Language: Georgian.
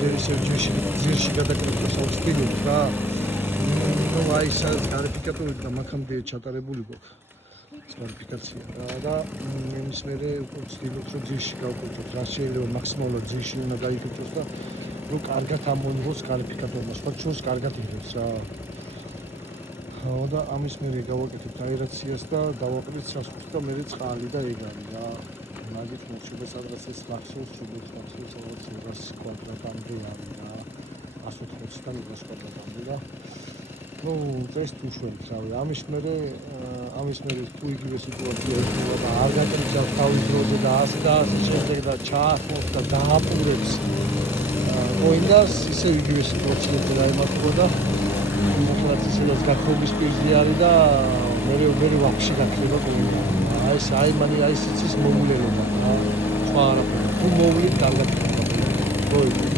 ძირში გადაკეთებას ვცდილობ და ნუ აი სადაც გარიფიკატორი და მაქამდე ჩატარებული გვაქვს გარიფიკაცია და იმის მერე უკვე ვცდილობ რომ ძირში გავკეთოთ რა შეიძლება მაქსიმალურად ძირში უნდა გაიკეთოს და ნუ კარგად ამონიღოს გარიფიკატორმა სხვა შორს კარგად იღებს რა და ამის მერე გავაკეთებთ აერაციას და დავაკეთეთ სასხურს და მერე წყალი და ეგ არის რა მაგით მოხდება სადღაც ეს ლაქსოს სადღაც 200 კვადრატამდე არის რა 180-დან 200 კვადრატამდე და ნუ ეს თუ შვენთ რავი ამის მერე თუ იგივე სიტუაცია ექნება და არ გაკეთებს თავის დროზე და ასე შემდეგ და ჩაახმოს და დააპურებს ოინდას ისე იგივე სიტუაციაზე დაემართება და მოკლედ ისედაც გაქრობის პირზე არის და მე ვაფშე გაქრება ყოველდღე აი ეს იცის მოულელობა რა სხვა არაფერი თუ მოვლით კარგად